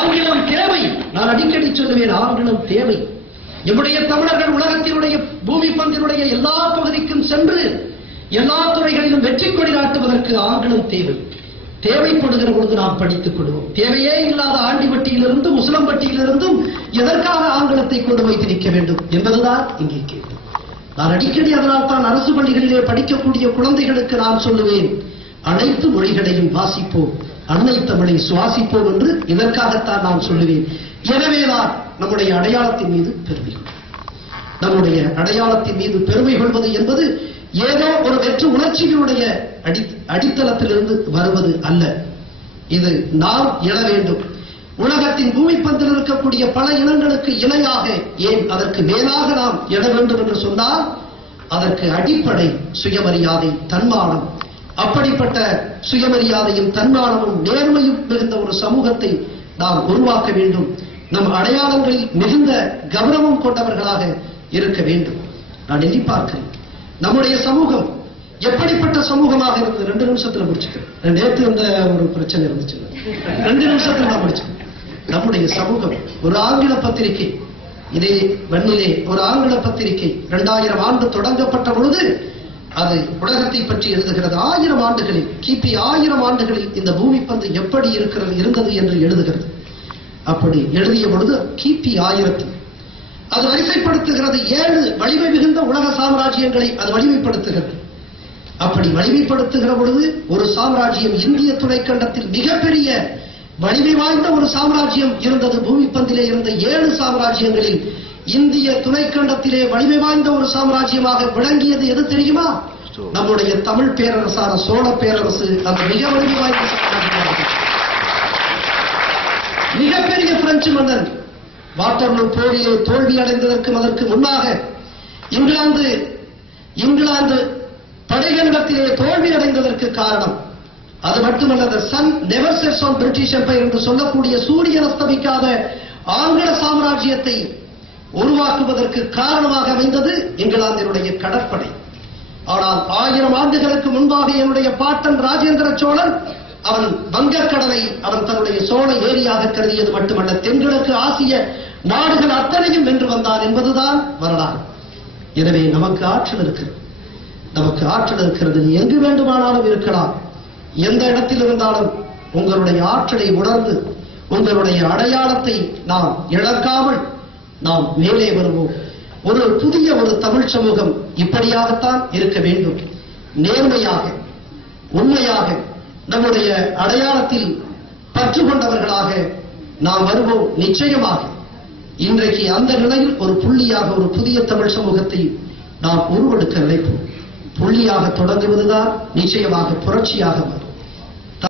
ஆங்கிலம் தேவை. நான் அடிக்கடி சொல்லுவேன், ஆங்கிலம் தேவை. நம்முடைய தமிழர்கள் உலகத்தினுடைய பூமி பந்தினுடைய எல்லா பகுதிக்கும் சென்று எல்லா துறைகளிலும் வெற்றி கொடி நாட்டுவதற்கு ஆங்கிலம் தேவை. தேவைப்படுகிற பொழுது நாம் படித்துக் கொள்வோம். தேவையே இல்லாத ஆண்டிப்பட்டியிலிருந்தும் முஸ்லம்பட்டியிலிருந்தும் எதற்காக ஆங்கிலத்தை கொண்டு போய் திணிக்க வேண்டும் என்பதுதான் இங்கே கேள்வி. நான் அடிக்கடி அதனால் தான் அரசு பள்ளிகளிலே படிக்கக்கூடிய குழந்தைகளுக்கு நான் சொல்லுவேன், அனைத்து மொழிகளையும் வாசிப்போம், அன்னை தமிழை சுவாசிப்போம் என்று இதற்காகத்தான் நான் சொல்லுவேன். எனவேதான் நம்முடைய அடையாளத்தின் மீது பெருமை, நம்முடைய அடையாளத்தின் மீது பெருமை கொள்வது என்பது ஏதோ ஒரு வெற்று உணர்ச்சிகளுடைய அடித்தளத்திலிருந்து வருவது அல்ல. இது நாம் எழ வேண்டும். உலகத்தின் பூமி பந்தில் இருக்கக்கூடிய பல இனங்களுக்கு இணையாக, ஏன் அதற்கு மேலாக நாம் எழ வேண்டும் என்று சொன்னால் அதற்கு அடிப்படை சுயமரியாதை, தன்மானம். அப்படிப்பட்ட சுயமரியாதையும் தன்மானமும் நேர்மையும் மிகுந்த ஒரு சமூகத்தை நாம் உருவாக்க வேண்டும். நம் அடையாளங்களில் மிகுந்த கவனமும் கொண்டவர்களாக இருக்க வேண்டும். நான் எண்ணி பார்க்கிறேன், நம்முடைய சமூகம் எப்படிப்பட்ட சமூகமாக இருந்தது. 2 நிமிஷத்துல முடிச்சுக்கிறேன். நேற்று இந்த ஒரு பிரச்சனை இருந்துச்சு, 2 நிமிஷத்துல நான் முடிச்சுக்கிறேன். நம்முடைய சமூகம் ஒரு ஆங்கில பத்திரிகை, இதே மண்ணிலே ஒரு ஆங்கில பத்திரிகை 2000 ஆண்டு தொடங்கப்பட்ட பொழுது அது உலகத்தை பற்றி எழுதுகிறது. 1000 ஆண்டுகளில், கிபி 1000 ஆண்டுகளில் இந்த பூமி பந்து எப்படி இருந்தது என்று எழுதுகிறது. அப்படி எழுதிய பொழுது கிபி 1000 அது வரிசைப்படுத்துகிறது. 7 வலிமை மிகுந்த உலக சாம்ராஜ்யங்களை அது வலிமைப்படுத்துகிறது. அப்படி வலிமைப்படுத்துகிற பொழுது ஒரு சாம்ராஜ்யம், இந்திய துணைக்கண்டத்தில் மிகப்பெரிய வலிமை வாய்ந்த ஒரு சாம்ராஜ்யம் இருந்தது. பூமி பந்திலே இருந்த 7 சாம்ராஜ்யங்களில் இந்திய துணைக்கண்டத்திலே வலிமை வாய்ந்த ஒரு சாம்ராஜ்யமாக விளங்கியது எது தெரியுமா? நம்முடைய தமிழ் பேரரசான சோழ பேரரசு. அந்த மிக வலிமை வாய்ந்த சாம்ராஜ்யம். மிகப்பெரிய பிரெஞ்சு மன்னன் வாட்டர்லூ போரிலே தோல்வி அடைந்ததற்கு அதற்கு முன்னாக இங்கிலாந்து படைகண்டத்திலே தோல்வி அடைந்ததற்கு காரணம் அது மட்டுமல்ல, the sun never sets on British Empire என்று சொல்லக்கூடிய சூரியன் அஸ்தமிக்காத ஆங்கில சாம்ராஜ்யத்தை உருவாக்குவதற்கு காரணமாக அமைந்தது இங்கிலாந்தினுடைய கடற்படை. ஆனால் 1000 ஆண்டுகளுக்கு முன்பாக என்னுடைய பாட்டன் ராஜேந்திர சோழன் அவன் வங்கக்கடலை அவன் தன்னுடைய சோழ ஏரியாக கருதியது மட்டுமல்ல, தென்கிழக்கு ஆசிய நாடுகள் அத்தனையும் வென்று வந்தான் என்பதுதான் வரலாறு. எனவே நமக்கு ஆற்றல் இருக்கிறது, நமக்கு ஆற்றல் இருக்கிறது. எங்கு வேண்டுமானாலும் இருக்கலாம், எந்த இடத்தில் இருந்தாலும் உங்களுடைய ஆற்றலை உணர்ந்து உங்களுடைய அடையாளத்தை நாம் இழக்காமல் நாம் மேலே வருவோம். ஒரு புதிய ஒரு தமிழ் சமூகம் இப்படியாகத்தான் இருக்க வேண்டும். நேர்மையாக, உண்மையாக, நம்முடைய அடையாளத்தில் பற்று கொண்டவர்களாக நாம் வருவோம். நிச்சயமாக இன்றைக்கு அந்த நிலையில் ஒரு புள்ளியாக ஒரு புதிய தமிழ் சமூகத்தை நாம் உருவெடுக்க நினைப்போம். புள்ளியாக தொடங்குவதுதான் நிச்சயமாக புரட்சியாக வரும்.